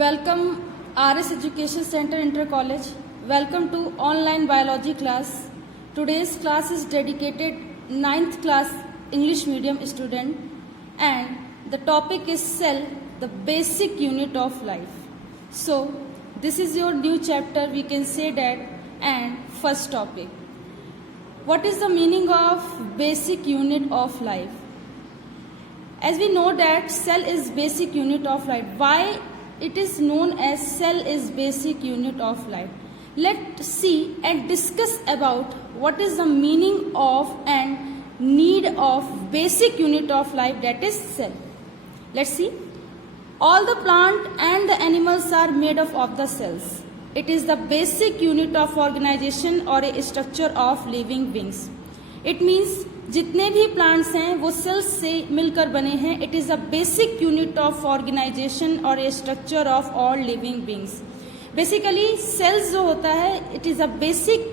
Welcome RS Education Center Inter College. Welcome to online biology class. Today's class is dedicated 9th class English medium student and the topic is cell, the basic unit of life. So this is your new chapter, we can say that. And first topic, what is the meaning of basic unit of life? As we know that cell is basic unit of life. Why it is known as cell is basic unit of life? Let's see and discuss about what is the meaning of and need of basic unit of life, that is cell. Let's see. All the plant and the animals are made of the cells. It is the basic unit of organization or a structure of living beings. It means जितने भी plants हैं वो sales से मिलकर बने हैं. It is a basic unit of organisation और a structure of all living beings. Basically cells जो होता है it is a basic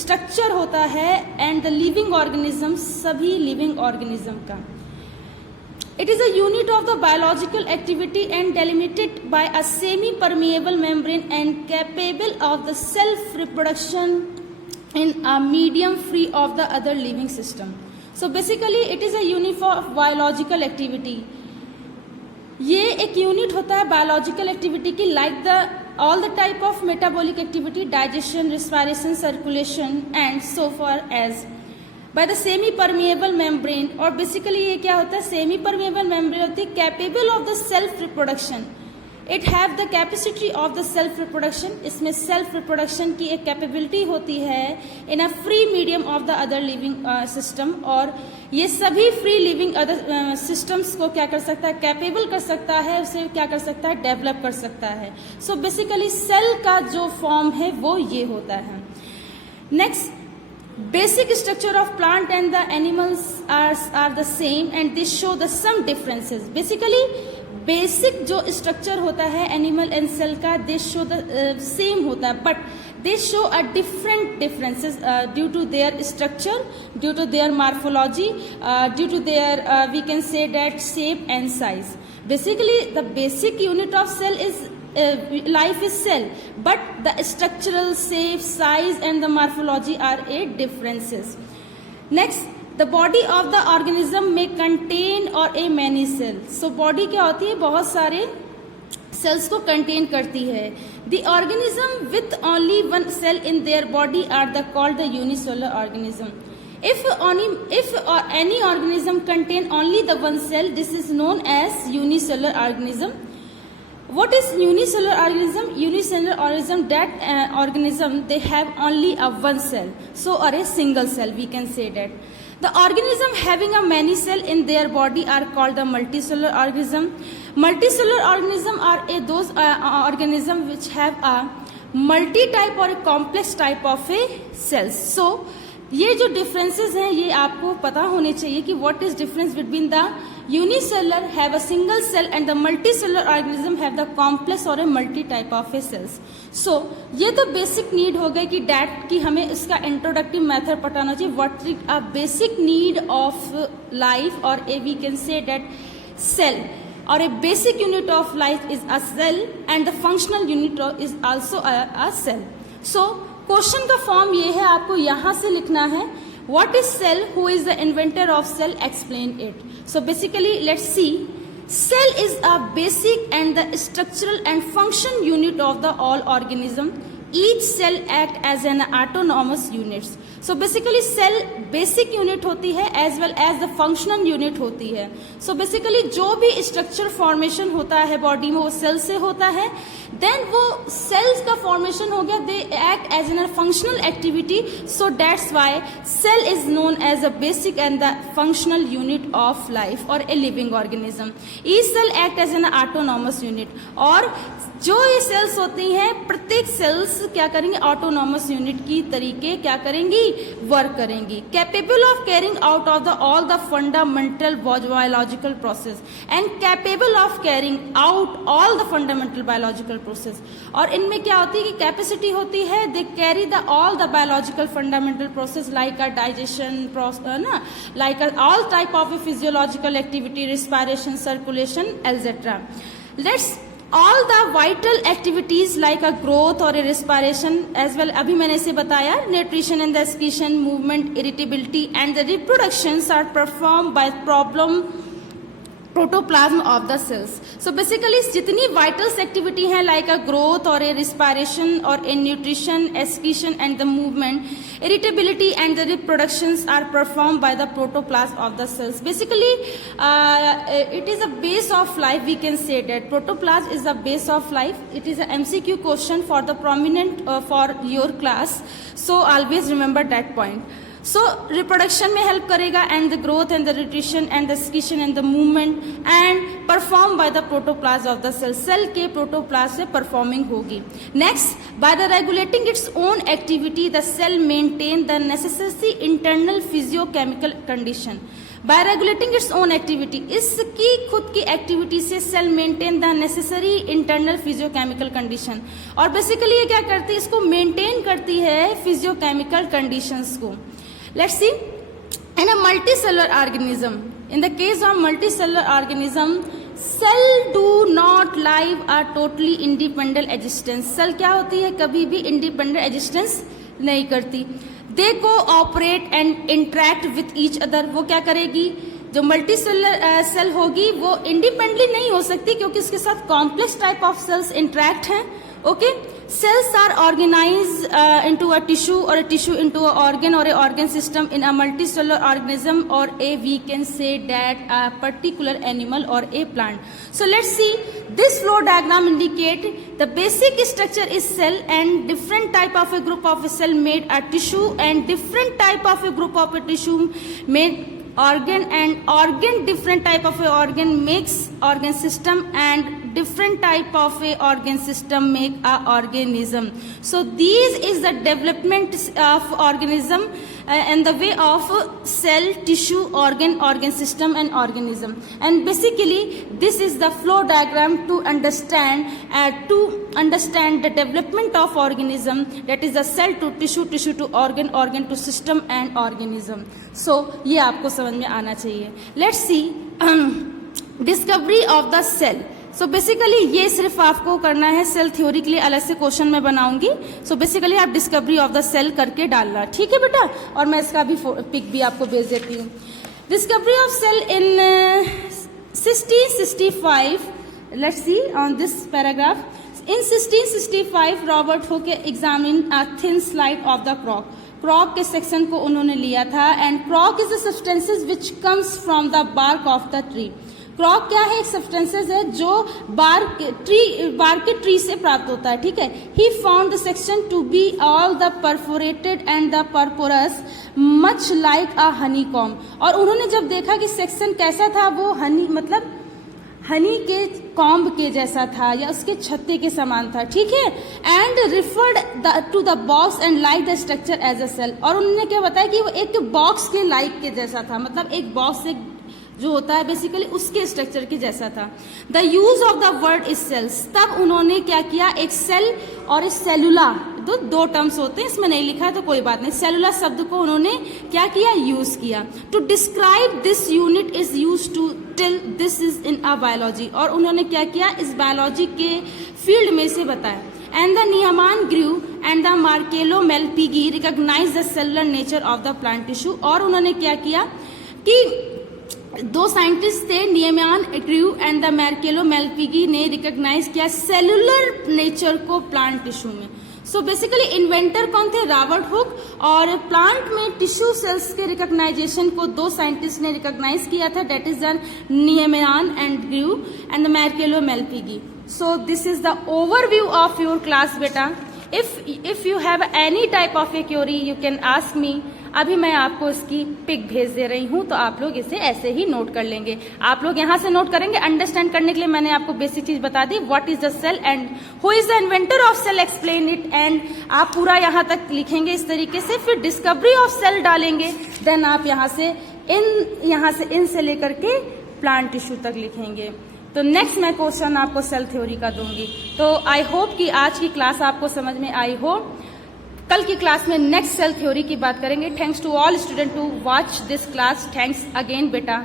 structure होता है एंड द लिविंग ऑर्गेनिज्म, सभी लिविंग ऑर्गेनिज्म का. It is a unit of the biological activity and delimited by a semi-permeable membrane and capable of the self-reproduction in a medium free of the other living system. So basically it is a unit of biological activity. ये एक unit होता है biological activity की, like the all the type of metabolic activity, digestion, respiration, circulation and so for as by the semi permeable membrane. और basically ये क्या होता है, सेमी परमिएबल मेम्ब्रेन होती है capable of the self reproduction. It have the capacity of the self reproduction. इसमें self reproduction की एक कैपेबिलिटी होती है in a free medium of the other living system. और ये सभी फ्री लिविंग अदर सिस्टम्स को क्या कर सकता है, कैपेबल कर सकता है, उसे क्या कर सकता है, डेवलप कर सकता है. सो बेसिकली सेल का जो फॉर्म है वो ये होता है. Next, basic structure of plant and the animals are the same and they show the some differences. Basically basic जो structure होता है animal and cell का, they show the same होता है, but they show a different differences due to their structure, due to their morphology, due to their we can say that shape and size. Basically the basic unit of cell is life is cell, but the structural shape, size and the morphology are a differences. Next, the body of the organism may contain or a many cells. So body क्या होती है, बहुत सारे cells को contain करती है. The organism with only one cell in their body are called the unicellular organism. If any organism contain only the one cell, this is known as unicellular organism. What is unicellular organism? Unicellular organism, that organism they have only a one cell, so or a single cell we can say that. The organism having a many cell in their body are called the multicellular organism. Multicellular organism are those organism which have a multi-type or a complex type of a cells. So ये जो differences हैं ये आपको पता होने चाहिए कि what is difference between the unicellular have a single cell and the multicellular organism have the complex or a multi type of a cells. So ये तो basic need हो गई कि that कि हमें इसका introductive method पढ़ाना चाहिए. What is a basic need of life or a we can say that cell or a basic unit of life is a cell and the functional unit is also a cell. So question का form ये है, आपको यहाँ से लिखना है what is cell, who is the inventor of cell, explain it. So basically let's see. Cell is a basic and the structural and function unit of the all organism. Each cell act as an autonomous units. So basically cell basic unit होती है as well as the functional unit होती है. So basically जो भी structure formation होता है body में वो सेल से होता है. देन वो सेल्स का फॉर्मेशन हो गया, they act as an functional activity. So that's why cell is known as a basic and the functional unit of life और a living organism. Each cell act as an autonomous unit. और जो ये sales होती हैं प्रत्येक sales क्या करेंगे, autonomous unit की तरीके क्या करेंगी, वर्क करेंगी. Capable of carrying out of the all the fundamental biological process and capable of carrying out all the fundamental biological process. और इनमें क्या होती है कि कैपेसिटी होती है, they carry the all the biological fundamental process like a digestion ना, like all type of physiological activity, respiration, circulation etcetera. Let's all the vital activities like a growth और रेस्पिरेशन एज वेल, अभी मैंने इसे बताया, nutrition and the excretion, movement, irritability and the reproductions are perform by problem protoplasm of the cells. So basically जितनी vitals activity हैं like a growth और a respiration और a nutrition, excretion and the movement, irritability and the reproductions are perform by the protoplasm of the cells. Basically it is a base of life, we can say that protoplasm is the base of life. It is a MCQ question for the prominent for your class, so always remember that point. So reproduction में help करेगा and the growth and the nutrition and the excretion and the movement and performed by the protoplasm of the cell. Cell के protoplasm से performing होगी. Next, by the regulating its own activity, the cell maintain the necessary internal physiochemical condition. By regulating its own activity, इसकी खुद की activity से cell maintain the necessary internal physiochemical condition. और basically ये क्या करती है, इसको मेंटेन करती है फिजियोकेमिकल कंडीशंस को। Let's see, in a multicellular organism, in the case of multicellular organism, cell do not live a totally independent existence. Cell क्या होती है, कभी भी independent existence नहीं करती। They cooperate and interact with each other. वो क्या करेगी, जो मल्टी सेल होगी वो इंडिपेंडेंटली नहीं हो सकती क्योंकि उसके साथ complex type of cells interact हैं। Okay, cells are organized into a tissue or a tissue into a organ or a organ system in a multicellular organism or a we can say that a particular animal or a plant. So let's see, this flow diagram indicate the basic structure is cell and different type of a group of a cell made a tissue and different type of a group of a tissue made organ and organ different type of a organ makes organ system and different type of a organ system make a organism. So these is the development of organism and the way of cell, tissue, organ system and organism. And basically this is the flow diagram to understand the development of organism, that is the cell to tissue, tissue to organ, organ to system and organism. So ये आपको समझ में आना चाहिए. Let's see discovery of the cell. So basically ये सिर्फ आपको करना है, सेल थ्योरी के लिए अलग से क्वेश्चन मैं बनाऊंगी। सो बेसिकली आप डिस्कवरी ऑफ द सेल करके डालना, ठीक है बेटा, और मैं इसका भी पिक भी आपको भेज देती हूँ। Discovery of cell in 1665, let's see on this paragraph. In 1665 Robert Hooke examine a thin slide of the cork. Cork के सेक्शन को उन्होंने लिया था and cork is a substances which comes from the bark of the tree. Cork क्या है, एक substances है जो बार्क के ट्री से प्राप्त होता है, ठीक है। He found the section to be all the perforated and the porous much like a honeycomb. और उन्होंने जब देखा कि सेक्शन कैसा था, वो हनी मतलब हनी के कॉम्ब के जैसा था या उसके छत्ते के समान था, ठीक है। And referred to the box and like the structure as a cell. और उन्होंने क्या बताया कि वो एक बॉक्स के लाइक के जैसा था, मतलब एक बॉक्स एक जो होता है बेसिकली उसके स्ट्रक्चर के जैसा था। The use of the word is cells. तब उन्होंने क्या किया, एक सेल और एक सेलुला, दो टर्म्स होते हैं, इसमें नहीं लिखा है तो कोई बात नहीं। सेलुला शब्द को उन्होंने क्या किया, यूज किया। To describe this unit is use to till this is in a biology. और उन्होंने क्या किया, इस बायोलॉजी के फील्ड में से बताया। And the Nehemiah Grew and the Marcello Malpighi recognise the cellular nature of the plant tissue. और उन्होंने क्या किया कि दो साइंटिस्ट थे, Nehemiah Grew and the Marcello Malpighi ने रिकॉग्नाइज किया सेलुलर नेचर को प्लांट टिश्यू में। सो बेसिकली इन्वेंटर कौन थे, रॉबर्ट हुक। और प्लांट में टिश्यू सेल्स के रिकॉग्नाइजेशन को दो साइंटिस्ट ने रिकॉग्नाइज किया था, that is the Nehemiah and Guru and the Marcello Malpighi. So this is the overview of your class बेटा। If you have any type of a query you can ask me. अभी मैं आपको इसकी pick भेज दे रही हूं, तो आप लोग इसे ऐसे ही नोट कर लेंगे। आप लोग यहां से नोट करेंगे। अंडरस्टैंड करने के लिए मैंने आपको बेसिक चीज बता दी, what is the cell and who is the inventor of cell, explain it. And आप पूरा यहां तक लिखेंगे इस तरीके से, फिर डिस्कवरी ऑफ सेल डालेंगे। देन आप यहां से इन से लेकर के प्लांट टिश्यू तक लिखेंगे। तो नेक्स्ट मैं क्वेश्चन आपको सेल थ्योरी का दूंगी। तो आई होप कि आज की क्लास आपको समझ में आई हो। कल की क्लास में नेक्स्ट सेल थ्योरी की बात करेंगे। Thanks to all student to watch this class. Thanks again बेटा।